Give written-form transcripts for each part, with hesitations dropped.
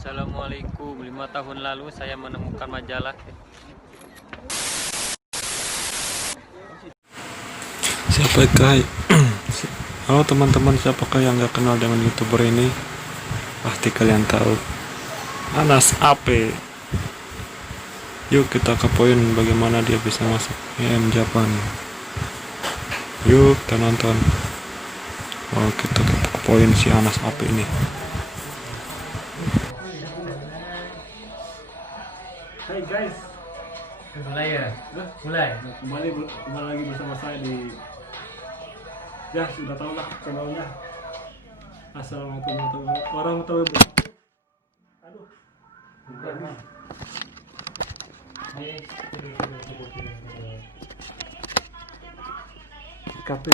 Assalamualaikum. 5 tahun lalu saya menemukan majalah. Siapakah halo teman-teman, siapakah yang gak kenal dengan YouTuber ini? Pasti kalian tahu, Anas AP. Yuk kita kepoin bagaimana dia bisa masuk EM Japan. Yuk kita nonton. Oh, kita kepoin si Anas AP ini. Hai guys, Mulai ya? Mulai. kembali lagi bersama saya di, ya sudah tahu lah channelnya. Assalamualaikum warahmatullahi wabarakatuh. Aduh, kafe.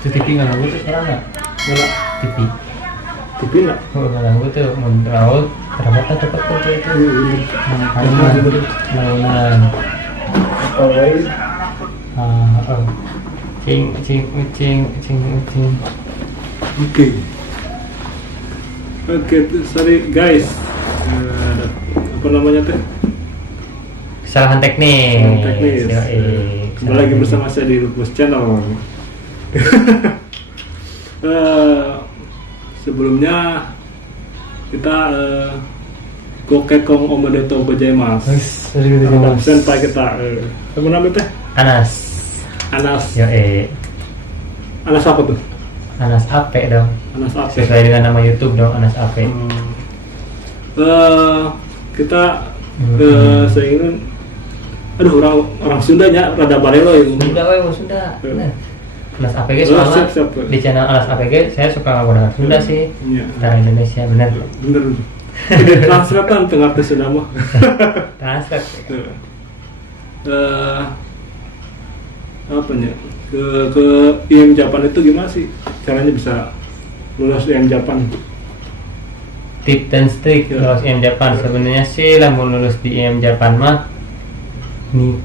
Itu TV nggak ganggu tuh sekarang nggak? Nggak, TV. TV nggak? Oh nggak ganggu tuh. Menurut ternyata cepet tuh itu. Bangunan. Cing. Oke, sorry guys. Apa namanya teh? Kesalahan teknis. Teknis. Kembali lagi bersama saya di Lupus Channel. Sebelumnya kita Gokekong Omedetou gozaimasu. Senpai kita apa namanya teh? Anas. Anas apa tuh? Anas AP dong. Anas apa? Sesuai dengan nama YouTube dong, Anas AP. Kita saya ingin, orang Sundanya rada barelo ya. Sunda, Sunda. Bener. Anas APG Oh, soalnya siap. di channel Anas APG saya suka menggunakan Sunda sih. Iya. Cara Indonesia bener. Bener. Translatean tengah arti Sunda mah. Translate. Apa nya? Ke IM Japan itu gimana sih caranya bisa lulus IM Japan? Tip dan trik Ya. lulus IM Japan sebenarnya sih lah mau lulus di IM Japan mah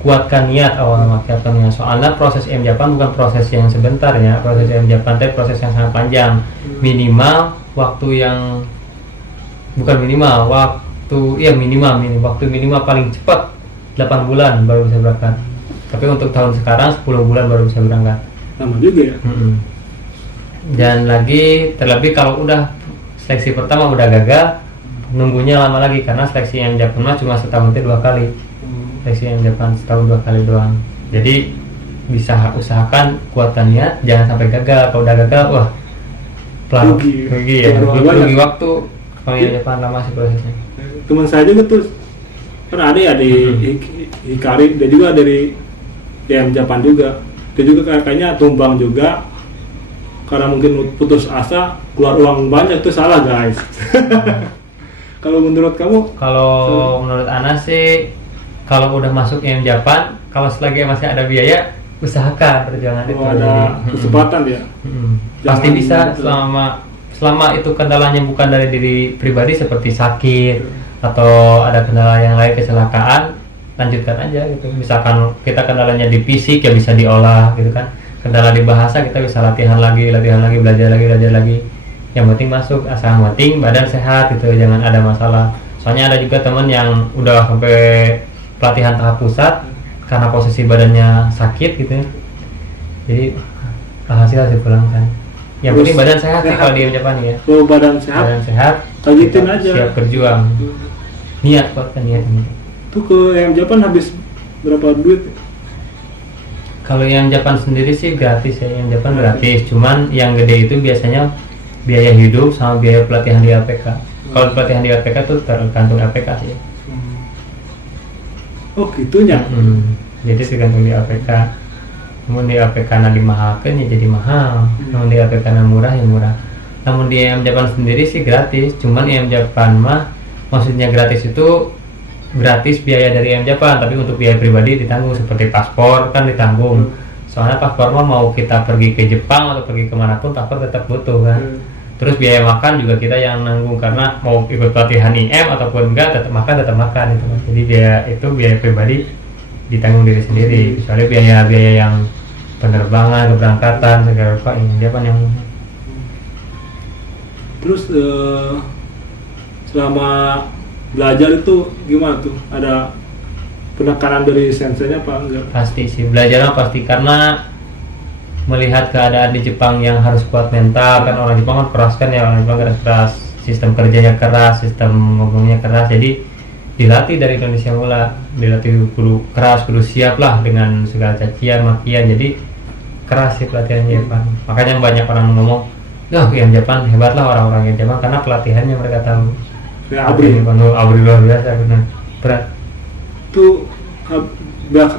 kuatkan niat awal makanya, soalnya proses IM Japan bukan proses yang sebentar ya. Proses IM Japan itu proses yang sangat panjang, minimal waktu yang minimal waktu minimal paling cepat 8 bulan baru bisa berangkat. Tapi untuk tahun sekarang 10 bulan baru bisa berangkat. Lama juga ya. Dan lagi terlebih kalau udah seleksi pertama udah gagal, nunggunya lama lagi karena seleksi yang Japan mah cuma setahun itu 2 kali. Seleksi yang Japan setahun 2 kali doang. Jadi bisa usahakan kuatkan niat, jangan sampai gagal. Kalau udah gagal, wah rugi ya, rugi waktu. Kalau yang Japan lama sih prosesnya. Teman saya juga tuh kan ada ya di Hikari, dia juga dari IM Japan juga. Dia juga kayaknya tumbang juga karena mungkin putus asa, keluar uang banyak tuh salah guys. Kalau menurut kamu? Kalau menurut Ana sih, kalau udah masuk IM Japan, kalau selagi masih ada biaya, usahakan perjuangan itu. Ada kesempatan ya. Pasti bisa selama itu kendalanya bukan dari diri pribadi seperti sakit atau ada kendala yang lain, kecelakaan, lanjutkan aja gitu. Misalkan kita kendalanya di fisik ya bisa diolah gitu kan. Kendala di bahasa kita bisa latihan lagi, belajar lagi. Yang penting masuk, asal penting badan sehat gitu, jangan ada masalah. Soalnya ada juga teman yang udah sampai pelatihan tahap pusat karena posisi badannya sakit gitu. Jadi hasil pulang kan. Yang penting badan sehat sih kalau di Japan ya. Kalau badan sehat, lanjutin aja. Siap berjuang. Niat kuatkan niat ini. Tuh ke IM Japan habis berapa duit? Kalau yang Japan sendiri sih gratis ya, yang Japan gratis. Cuman yang gede itu biasanya biaya hidup sama biaya pelatihan di APK. Kalau pelatihan di APK tuh tergantung APK sih. Oh gitunya. Jadi tergantung di APK. Namun di APK na dimahalkan ya jadi mahal. Namun di APK na murah ya murah. Namun di IM Japan sendiri sih gratis. Cuman IM Japan mah maksudnya gratis itu gratis biaya dari IM Japan, tapi untuk biaya pribadi ditanggung seperti paspor kan ditanggung. Soalnya paspor mah mau kita pergi ke Jepang atau pergi kemanapun paspor tetap butuh kan. Terus biaya makan juga kita yang nanggung karena mau ikut pelatihan IM ataupun enggak tetap makan itu kan. Jadi biaya pribadi ditanggung diri sendiri. Soalnya biaya yang penerbangan, keberangkatan segala rupa ini dia kan yang. Terus selama belajar itu gimana tuh? Ada penekanan dari senseinya apa enggak? Pasti sih belajarnya pasti karena melihat keadaan di Jepang yang harus kuat mental kan, orang Jepang kan keras kan ya, orang Jepang keras, sistem kerjanya keras, sistem ngomongnya keras, jadi dilatih dari Indonesia mula, dilatih kudu keras, kudu siap lah dengan segala cacian makian, jadi keras sih pelatihannya Jepang. Makanya banyak orang ngomong, yang Jepang hebat lah orang-orang yang Jepang karena pelatihannya mereka tahu. Ya, abri luar biasa benar, berat. Tuh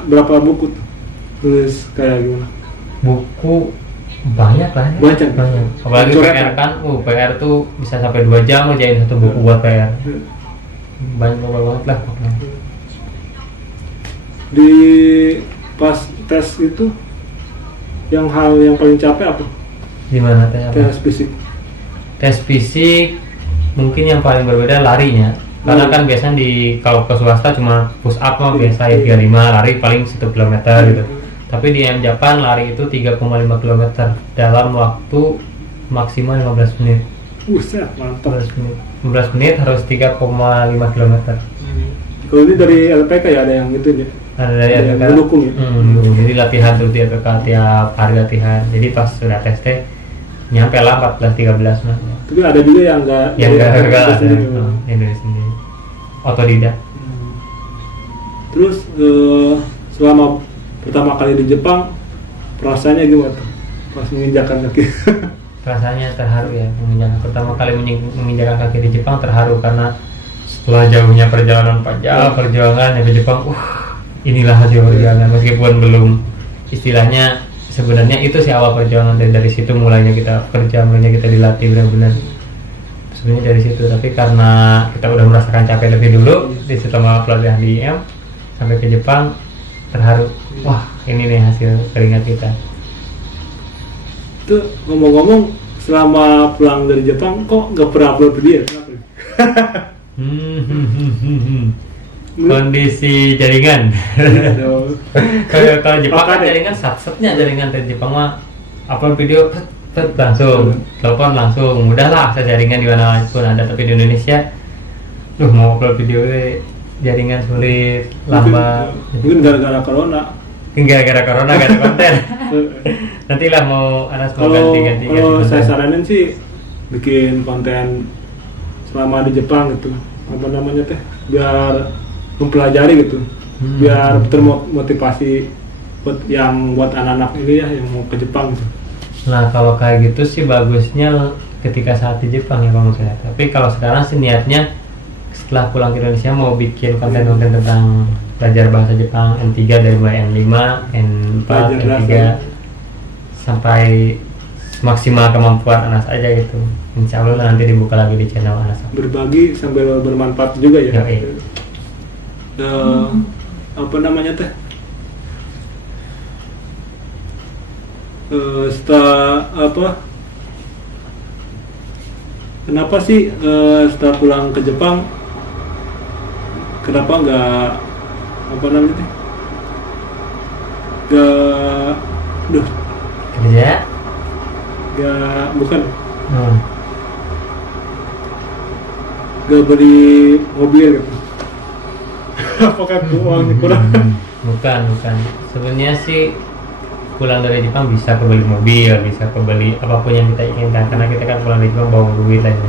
berapa buku tuh? Tulis kayak gimana? Buku banyak lah ya. Banyak. Apalagi PR kan, PR tuh bisa sampai 2 jam ngerjain satu buku buat PR. Banyak banget lah pokoknya. Di pas tes itu yang hal yang paling capek apa? Gimana tes apa? Tes fisik. Tes fisik mungkin yang paling berbeda larinya. Karena kan biasanya kalau ke swasta cuma push up mah biasa ya 35, lari paling 1 km gitu. Tapi di Jepang lari itu 3,5 km dalam waktu maksimal 15 menit. Buset, mantap. 15 menit harus 3,5 km. Kalau ini dari LPK ya ada yang gitu ya? Ada dari Ada yang LPK. mendukung ya? Jadi latihan terus di LPK tiap hari latihan. Jadi pas sudah tes nyampe lah 14-13 nah. Tapi ada juga yang enggak Yang sendiri. yang dari sendiri. Otodidak. Terus selama pertama kali di Jepang perasaannya gimana tuh pas menginjakan kaki? Rasanya terharu ya, pertama kali menginjakan kaki di Jepang terharu karena setelah jauhnya perjalanan panjang perjuangan ke Jepang, inilah hasil perjuangan meskipun belum istilahnya sebenarnya itu sih awal perjuangan dari situ mulainya kita kerja, mulainya kita dilatih benar-benar sebenarnya dari situ. Tapi karena kita udah merasakan capek lebih dulu di setelah pelatihan di IM sampai ke Jepang terharu, wah ini nih hasil keringat kita. Itu ngomong-ngomong selama pulang dari Jepang kok nggak pernah upload video? Kondisi jaringan. Kalau Jepang kan jaringan satsetnya, jaringan dari Jepang mah upload video langsung, telepon langsung, mudah lah akses jaringan di mana pun ada. Tapi di Indonesia, mau upload video jaringan sulit, lambat. Mungkin gara-gara corona. Gara-gara corona gak ada konten. Nantilah mau Anas mau ganti. Kalau saya saranin sih bikin konten selama di Jepang gitu, apa namanya teh, biar mempelajari gitu, biar termotivasi buat anak-anak ini ya yang mau ke Jepang gitu. Nah kalau kayak gitu sih bagusnya ketika saat di Jepang ya kalau saya. Tapi kalau sekarang sih niatnya setelah pulang ke Indonesia mau bikin konten-konten tentang belajar bahasa Jepang N3 dari mulai N5, N4, N3 sampai maksimal kemampuan Anas aja gitu. Insya Allah nanti dibuka lagi di channel Anas. Berbagi sambil bermanfaat juga ya. Apa namanya teh? Setelah apa? Kenapa sih setelah pulang ke Jepang? Kenapa nggak apa namanya teh? Kerja? Bukan. Gak beli mobil gitu. Apakah uangnya kurang? Bukan. Sebenarnya sih pulang dari Jepang bisa kebeli mobil, bisa kebeli apapun yang kita inginkan karena kita kan pulang dari Jepang bawa duit aja.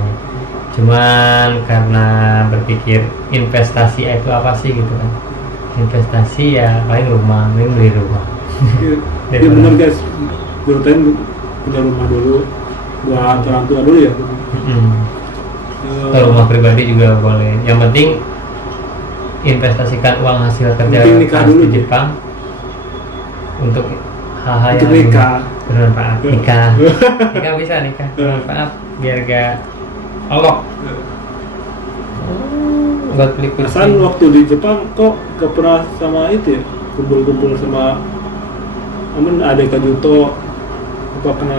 Cuman karena berpikir investasi itu apa sih gitu kan? Investasi ya paling beli rumah. Iya benar guys, berutain punya rumah dulu buat orang tua dulu ya. Atau rumah pribadi juga boleh. Yang penting investasikan uang hasil kerja dulu di Jepang untuk hal-hal yang nikah. Bermanfaat. Nikah bisa bermanfaat biar gak olok. Buat beli kursi. Hasan waktu di Jepang kok gak pernah sama itu ya, kumpul-kumpul sama ada Kak Juto apa kena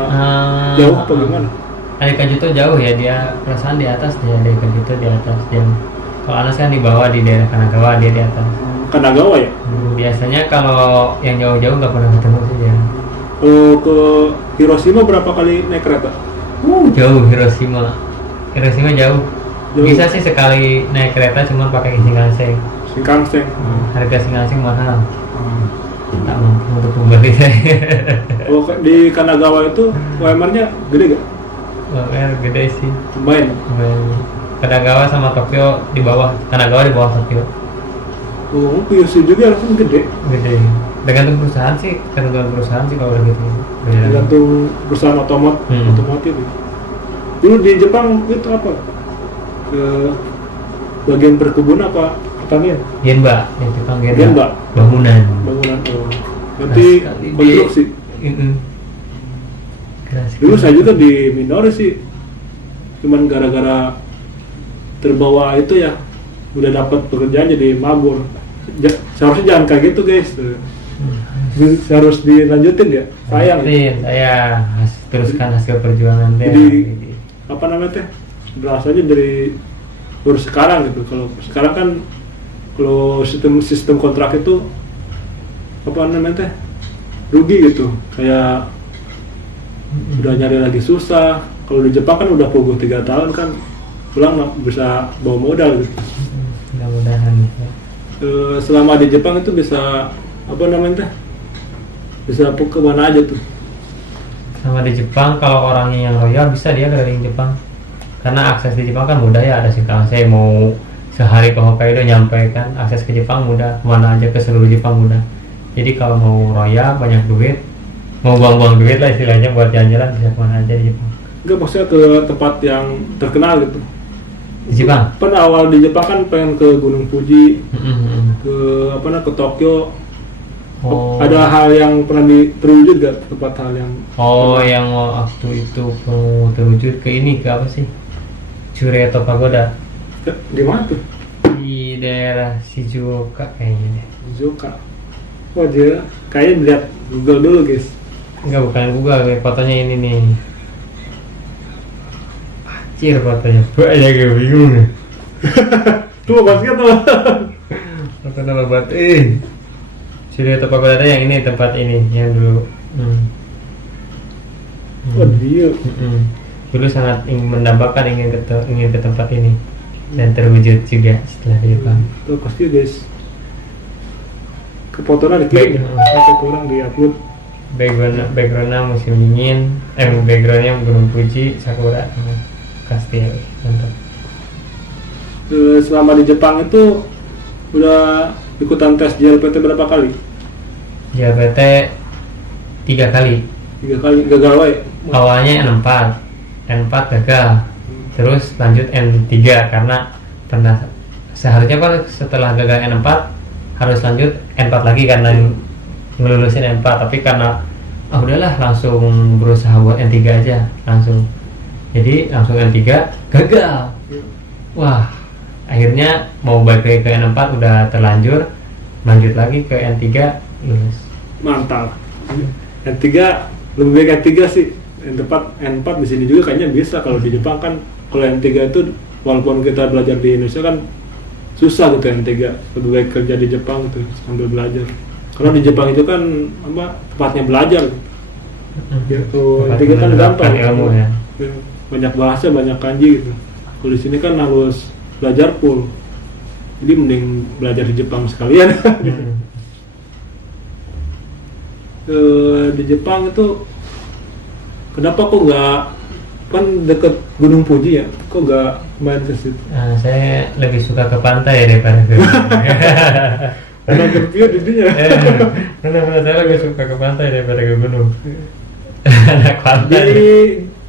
jauh apa gimana? Adik Kajuto jauh ya, dia perasaan di atas dia, Adik Kajuto di atas dia. Kalau Anas kan di bawah di daerah Kanagawa, dia di atas. Kanagawa ya. Biasanya kalau yang jauh-jauh nggak pernah ketemu sih dia. Kalau ke Hiroshima berapa kali naik kereta? Jauh Hiroshima. Hiroshima jauh. Jauh. Bisa sih sekali naik kereta cuma pakai Shinkansen. Shinkansen. Harga Shinkansen mahal. Tak mampu untuk membeli saya. Kalau di Kanagawa itu UMR-nya gede gak? UMR gede sih. Lumayan. Kanagawa sama Tokyo di bawah. Kanagawa di bawah Tokyo. Oh, Kyushu juga langsung gede. Gede. Tergantung perusahaan sih kalau udah gitu. Tergantung perusahaan otomotif. Dulu di Jepang itu apa? Bagian perkebunan apa pertanian? Genba, yang Jepang Genba. Genba. Bangunan. Berarti konstruksi. Dulu saya juga di Minori sih, cuman gara-gara terbawa itu ya, udah dapat pekerjaan jadi mabur. Seharusnya jangan kayak gitu guys. Harus dilanjutin ya, sayang. Saya teruskan hasil perjuangan deh. Jadi apa namanya teh? Berasanya dari baru sekarang gitu. Kalau sekarang kan kalau sistem kontrak itu apa namanya teh? Rugi gitu. Kayak udah nyari lagi susah. Kalau di Jepang kan udah pogo 3 tahun kan pulang bisa bawa modal gitu. Mudah-mudahan. Selama di Jepang itu bisa apa namanya teh? Bisa ke mana aja tuh? Sama di Jepang kalau orangnya yang royal bisa dia keliling Jepang. Karena akses di Jepang kan mudah ya, ada Shinkansen, mau sehari ke Hokkaido nyampe kan, akses ke Jepang mudah, kemana aja ke seluruh Jepang mudah. Jadi kalau mau royal banyak duit, mau buang-buang duit lah istilahnya buat jalan-jalan bisa kemana aja di Jepang. Enggak, maksudnya ke tempat yang terkenal gitu. Di Jepang? Pada awal di Jepang kan pengen ke Gunung Fuji, ke apa namanya, ke Tokyo. Oh. Ada hal yang pernah terwujud gak, tempat hal yang yang waktu itu terwujud ke ini, ke apa sih? Chureto Pagoda. Di mana tuh? Di daerah Shizuoka kayaknya deh. Shizuoka. Oh dia kayaknya lihat Google dulu guys. Enggak, bukan Google, kayak fotonya ini nih. Anjir fotonya, banyak gue bingung nih. Tuh basket tuh. Foto nama buat Chureto Pagoda yang ini, tempat ini yang dulu. Oh dia. Dulu sangat mendambakan ingin ke tempat ini dan terwujud juga setelah di Jepang. Tuh pasti guys. Ke fotonya dikirim, saya kurang diupload. Backgroundnya musim dingin, backgroundnya Gunung Fuji, Sakura, Kastil, mantap. Selama di Jepang itu udah ikutan tes JLPT berapa kali? JLPT 3 kali. 3 kali gagal wae. Awalnya N4 gagal, terus lanjut N3 karena pernah seharusnya kan setelah gagal N4 harus lanjut N4 lagi karena ngelulusin N4, tapi karena udahlah langsung berusaha buat N3 aja langsung, jadi langsung N3 gagal. Wah, akhirnya mau balik lagi ke N4 udah terlanjur, lanjut lagi ke N3 lulus. Mantap. N3 lebih baik N3 sih. N4 di sini juga kayaknya bisa. Kalau di Jepang kan kalau N3 itu walaupun kita belajar di Indonesia kan susah gitu. N3 lebih baik kerja di Jepang gitu sambil belajar. Karena di Jepang itu kan apa tempatnya belajar. Ya, N3 kan gampang ilmu, ya. Banyak bahasa, banyak kanji gitu. Kalau di sini kan harus belajar full. Jadi mending belajar di Jepang sekalian. Di Jepang itu kenapa kok nggak, kan deket Gunung Fuji ya, kok nggak main ke situ? Saya lebih suka ke pantai daripada ke Karena gerpio didinya. Karena saya lebih suka ke pantai daripada ke gunung. Anak pantai.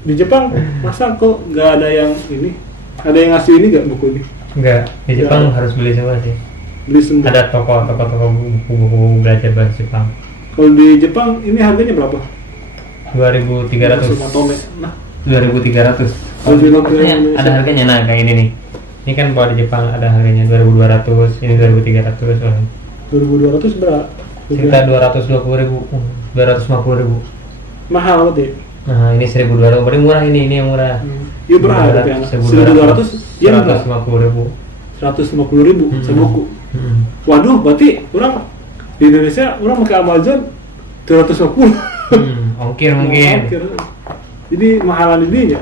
Di Jepang masa kok nggak ada yang ini? Ada yang ngasih ini nggak buku ini? Enggak, di Jepang harus beli semua sih. Beli semua. Ada toko buku belajar bahasa Jepang. Kalau di Jepang ini harganya berapa? 2.300. Nah, 2.300. Kalau di Ada harganya, nah kayak ini nih. Ini kan kalau di Jepang ada harganya 2.200, ini 2.300. 2.200 berapa? Sekitar 220.000, 250.000. Mahal banget ya? Nah ini 1.200 berarti murah, ini yang murah. Iya berapa tapi anak 1.200 iya enggak 150.000. 150.000 sebuku. Waduh, berarti orang di Indonesia orang pakai Amazon 250. Ongkir mungkin. Jadi mahalan ini ya.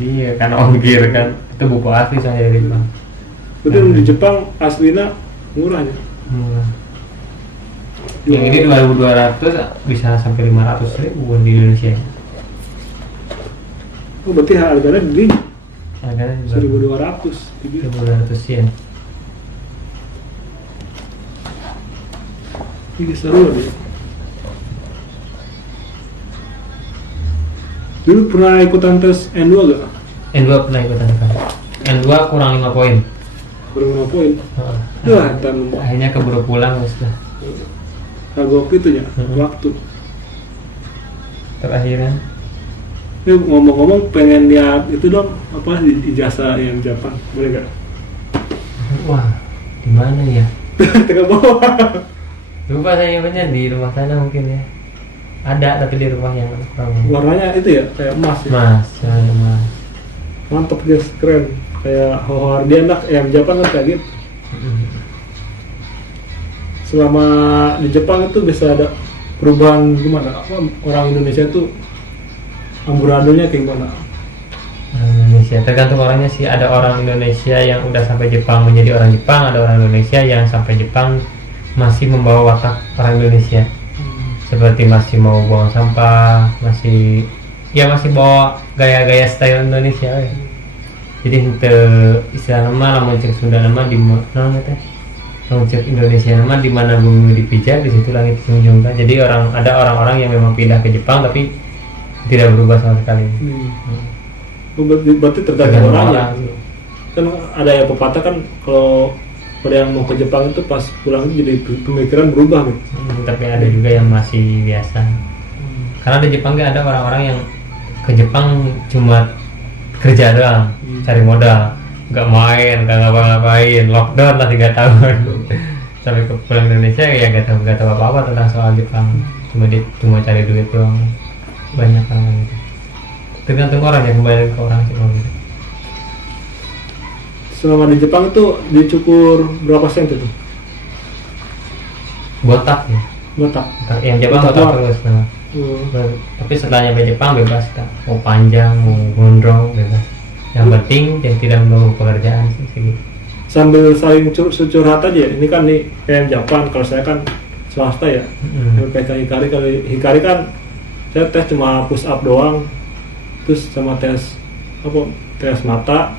Iya kan ongkir kan. Itu buku asli saya dari Jepang. Berarti di Jepang aslinya murahnya. Murah. Yang ini 2.200 bisa sampai 500.000 di Indonesia. Oh berarti harganya gede. Harganya 1.200. 1.200 yen. Ini seru nih. Dulu pernah ikutan tes N2 gak? N2 pernah ikutan kan. N2 kurang 5 poin. Berapa poin? Wah, Akhirnya keburu pulang wes lah. kagok gitu ya, waktu. Terakhiran. Ini ngomong-ngomong pengen lihat itu dong, apa ijazah yang Jepang, boleh gak? Wah, di mana ya? Tengah bawah. Lupa saya punya di rumah sana mungkin ya. Ada tapi di rumah yang kurang. Warnanya itu ya, kayak emas ya. Mas, ya, mas. Mantap guys, keren. Kayak Howard dia enak, yang Jepang kan kayak gitu. Selama di Jepang itu bisa ada perubahan gimana? Apa orang Indonesia tuh amburadonya kayak gimana? Orang Indonesia tergantung orangnya sih. Ada orang Indonesia yang udah sampai Jepang menjadi orang Jepang, ada orang Indonesia yang sampai Jepang masih membawa watak orang Indonesia. Seperti masih mau buang sampah, masih bawa gaya-gaya style Indonesia ya. Jadi itu istilah nama lamun cek Sunda nama di mana teh? Lamun cek Indonesia nama di mana bumi dipijak di situ langit dikunjungkan. Jadi ada orang-orang yang memang pindah ke Jepang tapi tidak berubah sama sekali. Berarti tergantung orangnya. Kan ada yang pepatah kan kalau pada yang mau ke Jepang itu pas pulang itu jadi pemikiran berubah gitu. Tapi ada juga yang masih biasa. Karena di Jepang kan ada orang-orang yang ke Jepang cuma kerja doang, cari modal, nggak main, nggak ngapa-ngapain, lockdown lah 3 tahun. Sampai ke pulang Indonesia ya nggak tahu apa-apa tentang soal Jepang. Cuma cari duit doang. Banyak orang gitu. Tergantung orang ya, kembali ke orang sih kalau gitu. Selama di Jepang itu dicukur berapa sen itu? Botak ya. Botak. Yang Jepang botak terus. Nah. Tapi setelah nyampe Jepang bebas kan. Mau panjang, mau gondrong bebas. Yang penting yang tidak menunggu pekerjaan sih gitu. Sambil saling curhat aja. Ini kan nih kayak Jepang. Kalau saya kan swasta ya. LPK Hikari kan saya tes cuma push up doang. Terus sama tes mata,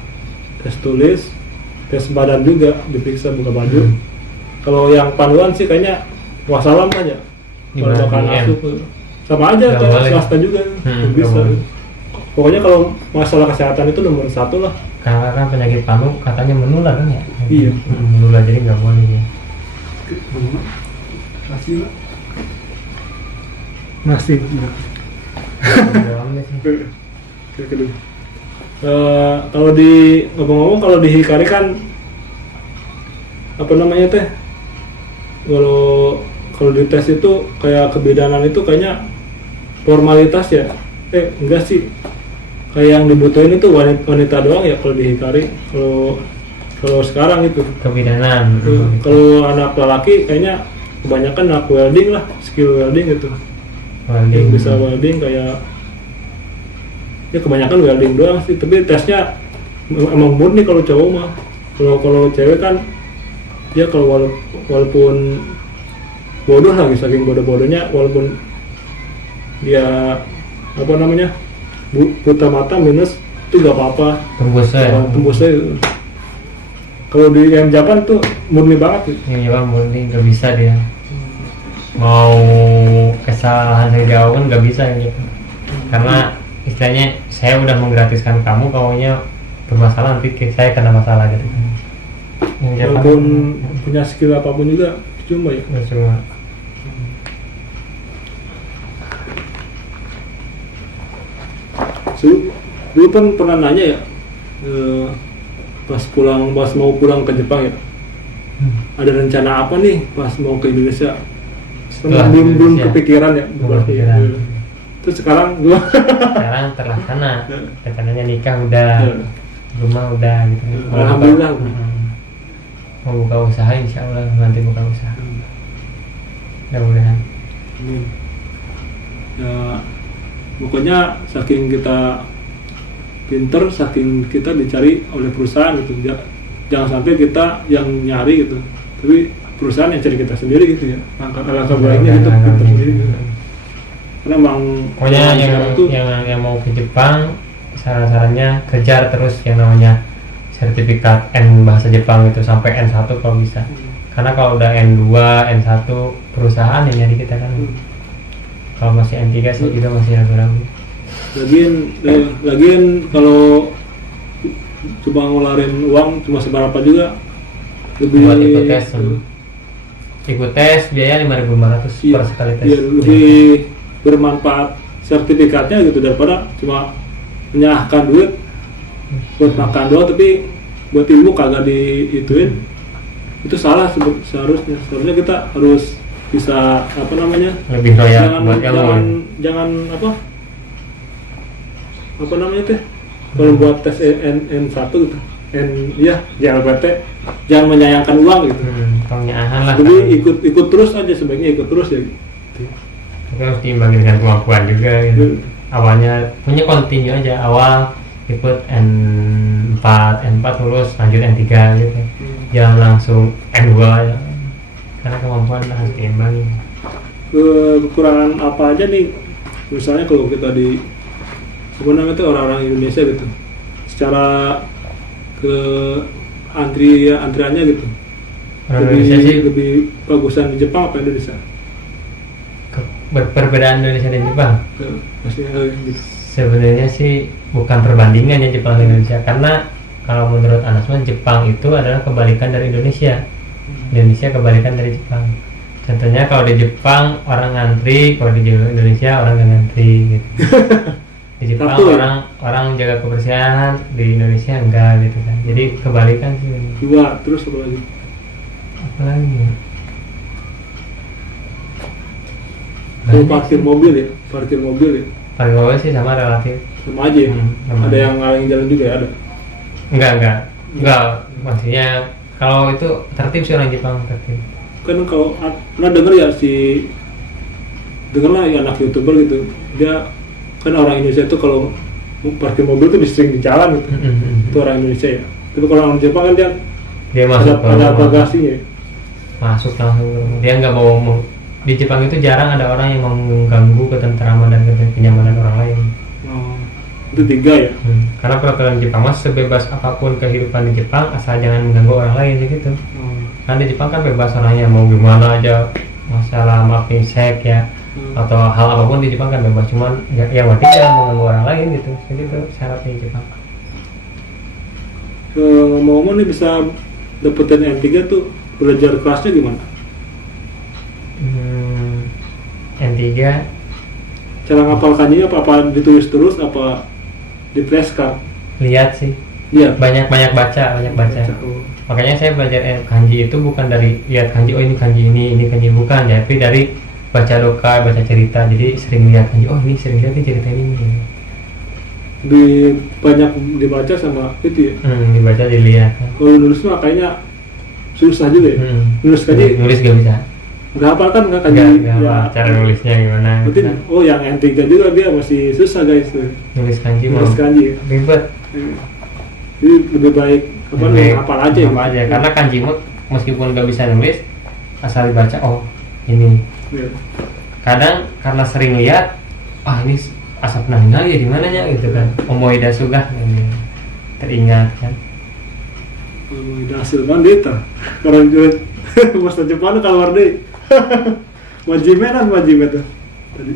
tes tulis, tes badan juga diperiksa buka baju. Kalau yang panduan sih kayaknya wassalam aja. Kalau makan asup sama aja kayak swasta juga bisa. Pokoknya kalau masalah kesehatan itu nomor 1 lah. Karena kan penyakit paru katanya menular kan ya. Iya. Menular jadi nggak boleh ya. Masih. Kalau di ngomong-ngomong kalau di Hikari kan apa namanya teh, kalau di tes itu kayak kebidanan itu kayaknya formalitas ya, enggak sih, kayak yang dibutuhin itu wanita doang ya kalau di Hikari. Kalau sekarang itu kebidanan. Kalau anak lelaki kayaknya kebanyakan anak welding lah, skill welding gitu. Yang bisa welding kayak ya kebanyakan welding doang sih, tapi tesnya emang murni kalau cowok mah. Kalau cewek kan dia kalau walaupun bodoh lagi, saking bodoh-bodohnya, walaupun dia apa namanya buta mata minus itu nggak apa-apa, tembusnya. Kalau di yang Jepang tuh murni banget. Yang Jepang murni, nggak bisa dia mau kesalahan sejauh pun nggak bisa yang Jepang. Karena istilahnya saya udah menggratiskan kamu, kaunya bermasalah nanti saya kena masalah gitu. Walaupun punya skill apapun juga cuma ya. Cuma. Dulu kan pernah nanya ya, pas mau pulang ke Jepang ya, ada rencana apa nih pas mau ke Indonesia? Belum kepikiran ya. Terus sekarang gua sekarang terlaksana, rencananya nikah udah, rumah udah gitu. Alhamdulillah. Mau buka usaha, insya Allah nanti buka usaha, mudah-mudahan. Ya pokoknya saking kita pinter, saking kita dicari oleh perusahaan gitu. Jangan sampai kita yang nyari gitu, tapi perusahaan yang cari kita sendiri gitu ya. Alangkah baiknya itu pinter sendiri gitu. Karena emang Pokoknya yang mau ke Jepang, saran-sarannya kejar terus yang namanya sertifikat N bahasa Jepang itu sampai N1 kalau bisa. Karena kalau udah N2, N1 perusahaan yang nyari kita kan. Kalau masih N3 sih juga masih ragu-ragu. Lagian kalau coba ngeluarin uang cuma seberapa juga lebih Buat ikut tes biaya 5.500 per sekali tes. Iya, lebih bermanfaat sertifikatnya gitu daripada cuma menyerahkan duit buat makan doang tapi buat ilmu kagak diituin. Itu salah seharusnya kita harus bisa apa namanya, lebih royal buat jangan apa namanya teh kalau buat tes N1 gitu JLPT jangan menyayangkan uang gitu. Pengyaahan lah. Jadi ikut terus aja, sebaiknya ikut terus ya gitu. Tapi harus diimbangi dengan kemampuan juga gitu. Awalnya punya kontinu aja, awal ikut N4 lulus lanjut N3 gitu. Jangan langsung N2 ya. Karena kemampuan harus diimbangi. Kekurangan apa aja nih misalnya kalau kita di apa namanya itu orang-orang Indonesia gitu secara ke antriannya gitu lebih bagusan di Jepang apa Indonesia? Perbedaan Indonesia dan Jepang Gitu. sebenarnya sih bukan perbandingan ya Jepang dan Indonesia, karena kalau menurut Anasman Jepang itu adalah kebalikan dari Indonesia, Indonesia kebalikan dari Jepang. Contohnya kalau di Jepang orang ngantri, kalau di Indonesia orang nggak ngantri gitu. Di Jepang orang jaga kebersihan, di Indonesia enggak gitu kan, jadi kebalikan sih. Dua terus apa lagi ya? kalau parkir mobil ya Parkir mobil sih sama relatif sama aja ya? Sama ada aja. yang ngalangin jalan juga ya, ada enggak maksudnya kalau itu tertib sih orang Jepang tertib. Kan kalau pernah denger ya denger lah ya anak YouTuber gitu, dia kan orang Indonesia itu kalau parkir mobil tuh sering di jalan gitu. Itu orang Indonesia ya, tapi kalau orang Jepang kan dia masuk ada bagasinya, masuk langsung, dia nggak mau di Jepang itu jarang ada orang yang mau mengganggu ketentraman dan kenyamanan orang lain. Itu 3 ya. Karena peraturan Jepang mas sebebas apapun kehidupan di Jepang asal jangan mengganggu orang lain gitu. Kan di Jepang kan bebas orangnya mau gimana aja, masalah maafin sek ya atau hal apapun di Jepang kan bebas, cuman yang penting jangan mengganggu orang lain gitu. Jadi itu syaratnya di Jepang. Ngomong-ngomong nih bisa dapetin N3 tuh belajar kelasnya gimana? N3 cara ngapal kanjinya apa ditulis terus apa di flashcard? lihat sih, banyak baca. Makanya saya belajar kanji itu bukan dari lihat kanji, oh ini kanji bukan, tapi dari baca loka, baca cerita. Jadi sering lihat kanji, oh ini sering lihat cerita ini. Lebih banyak dibaca sama itu ya? Dibaca dilihat. Kalau nulis mah kayaknya susah juga ya? Nulis kanji? Nulis gak bisa. Nggak hafal kan nggak kanji? Ya, cara nulisnya gimana? Berarti yang N3 juga dia masih susah guys tuh. Nulis kanji ribet. Jadi lebih baik hafal aja. Karena kanji meskipun nggak bisa nulis, asal dibaca oh ini. Kadang karena sering lihat, ini asap nahinal ya di mananya gitu kan. Omoida sugah teringat kan. Omoida hasil bandita. Kalau juga masa Jepang keluar deh. Wajimenan tuh.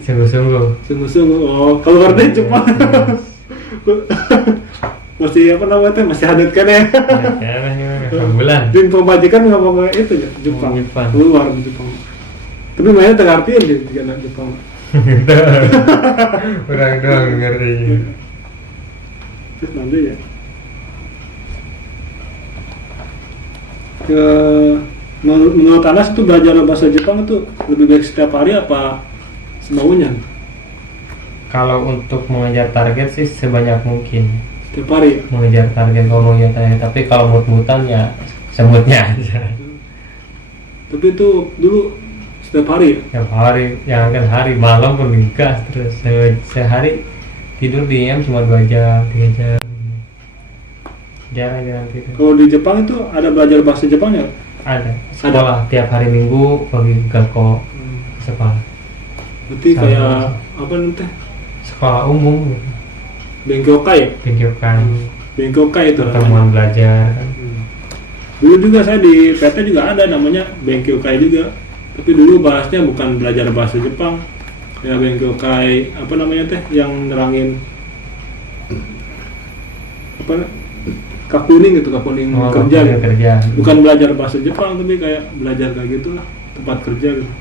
Sungguh-sungguh. Oh, keluar deh Jepang. Masih apa namanya masih hadat kan ya? Bulan. Di pemajikan ngomong itu ya Jepang. Keluar di Jepang. Tapi mainnya tengah artian di Jepang. Kurang doang ngerti. Terus nanti ya. Menurut Anas itu belajar bahasa Jepang itu lebih baik setiap hari apa semaunya? Kalau untuk mengejar target sih sebanyak mungkin Tiap hari. mengejar target kalau mengejar target, tapi kalau mut-mutan ya semutnya aja. Tapi itu dulu setiap hari ya? Tiap hari, jangan kan hari, malam pun gas terus. Sehari tidur diam cuma 2 jam 3 jam, jarang tidur. Kalau di Jepang itu ada belajar bahasa Jepangnya? Ada sekolah tiap hari Minggu pergi ke Gakko sekolah. Berarti Sama. kayak apa nanti? Sekolah umum gitu. Bengkyokai ya? Tunjukkan Bengkyokai itu. pertemuan belajar kan. Dulu juga saya di PT juga ada namanya Bengkyokai juga. Tapi dulu bahasnya bukan belajar bahasa Jepang. Kayak Bengkyokai apa namanya teh yang nerangin apa kakuning gitu, kakuning Oh, kerja gitu. kerja. Bukan belajar bahasa Jepang tapi kayak belajar kayak gitu lah, tempat kerja gitu.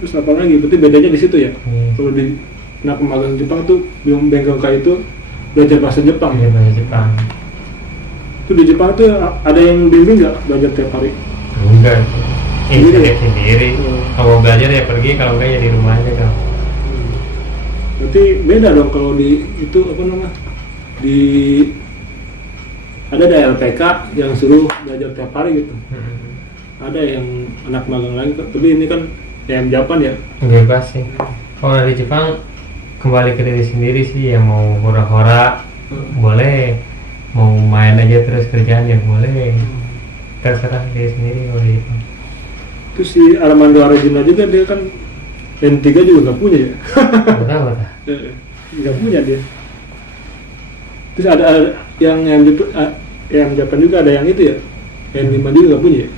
Terus apa lagi? Berarti bedanya di situ ya. Kalau di anak magang Jepang tuh belum Bengkyokai itu belajar bahasa Jepang. Iya, bahasa Jepang. Itu di Jepang tuh ada yang bimbing nggak belajar tiap hari? Enggak. Sendiri ya? Sendiri. Hmm. Kalau mau belajar ya pergi, kalau enggak ya di rumah aja kan. Berarti beda dong kalau di itu apa namanya? Di ada LPK yang suruh belajar tiap hari gitu. Ada yang anak magang lagi, tapi ini kan yang Japan ya. Bebas sih. Kalau dari Jepang kembali ke diri sendiri sih, ya mau hura-hura boleh, mau main aja terus kerjaan ya boleh. Terserah diri sendiri kalau di Jepang. Terus si Armando Aragina juga dia kan N3 juga nggak punya ya. Betul. Nggak punya dia. Terus ada yang Japan juga ada yang itu ya. N5 juga nggak punya ya?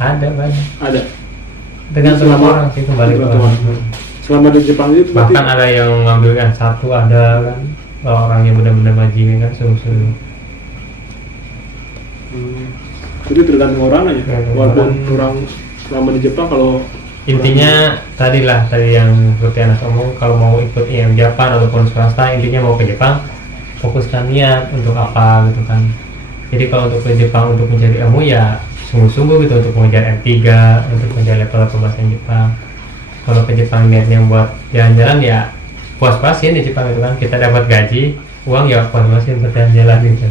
Ada banyak. Ada. Tergantung Selama- orang sih, kembali ke tergantung orang. orang. Selama di Jepang itu berarti Bahkan ada yang mengambilkan satu, ada kan kalau orangnya benar-benar bajingan kan sungguh-sungguh. Jadi tergantung orang aja. Tergantung Walaupun orang. orang selama di Jepang kalau Intinya tadi yang seperti Anas omong, kalau mau ikut IM Japan ataupun swasta, intinya mau ke Jepang, fokuskan niat untuk apa gitu kan. Jadi kalau untuk ke Jepang untuk mencari ilmu ya sungguh-sungguh gitu, untuk mengejar M3, untuk mengejar level pembahasan Jepang. Kalau ke Jepang niatnya buat jalan-jalan ya puas-puasin di Jepang gitu kan, kita dapat gaji, uang ya puas-puasin buat jalan-jalan gitu.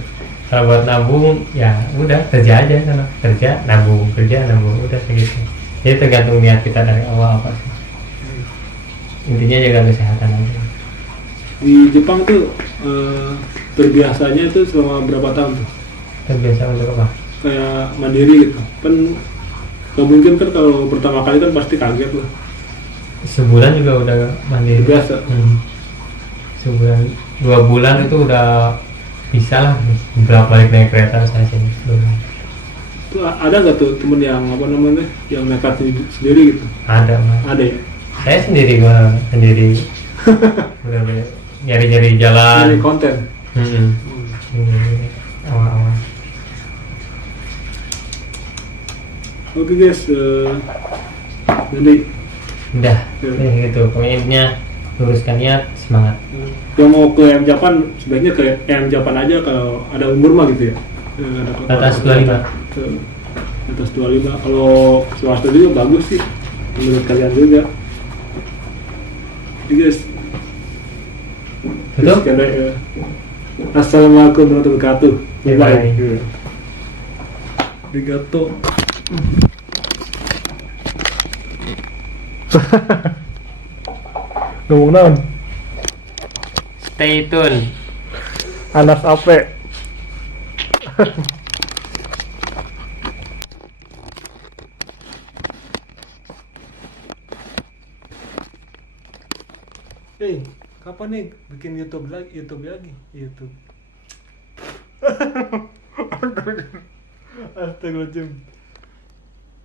Kalau buat nabung ya udah kerja aja sana, kerja nabung udah segitu. Jadi tergantung niat kita dari awal apa sih. Intinya jaga kesehatan aja. di Jepang tuh terbiasanya itu selama berapa tahun tuh? Terbiasa untuk apa? Kayak mandiri gitu. Kan nggak mungkin kan kalau pertama kali kan pasti kaget lah. Sebulan juga udah mandiri. Biasa. Sebulan, 2 bulan itu udah bisa lah berapa balik naik kereta saya sini. Tuh ada nggak tuh temen yang apa namanya yang nekat sendiri gitu? Ada mah. Ada ya. Saya sendiri bener-bener nyari-nyari jalan. Dari konten. Awal-awal. Oke guys, jadi Udah, gitu. Pokoknya intinya luruskan niat, semangat. yang mau ke M Japan sebaiknya ke M Japan aja kalau ada umur mah gitu ya. Atas 25. Atas 25. Kalau swasta juga bagus sih menurut kalian juga. Jadi guys, Tutup? sekian dari, Assalamualaikum warahmatullahi wabarakatuh. Bye bye. Arigato. Ngomong naon? Stay tune. Anas Ape. Hey, kapan nih bikin YouTube lagi? YouTube. Astagfirullahaladzim.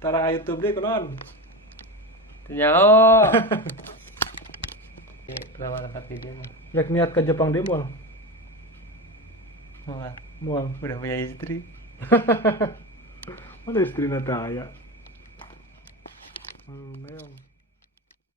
Tara YouTube deh konon. Nyaho. Pertama tempat video mah. Yak niat ke Jepang deh moal. Moal. Udah punya istri. Mana istri nata aya?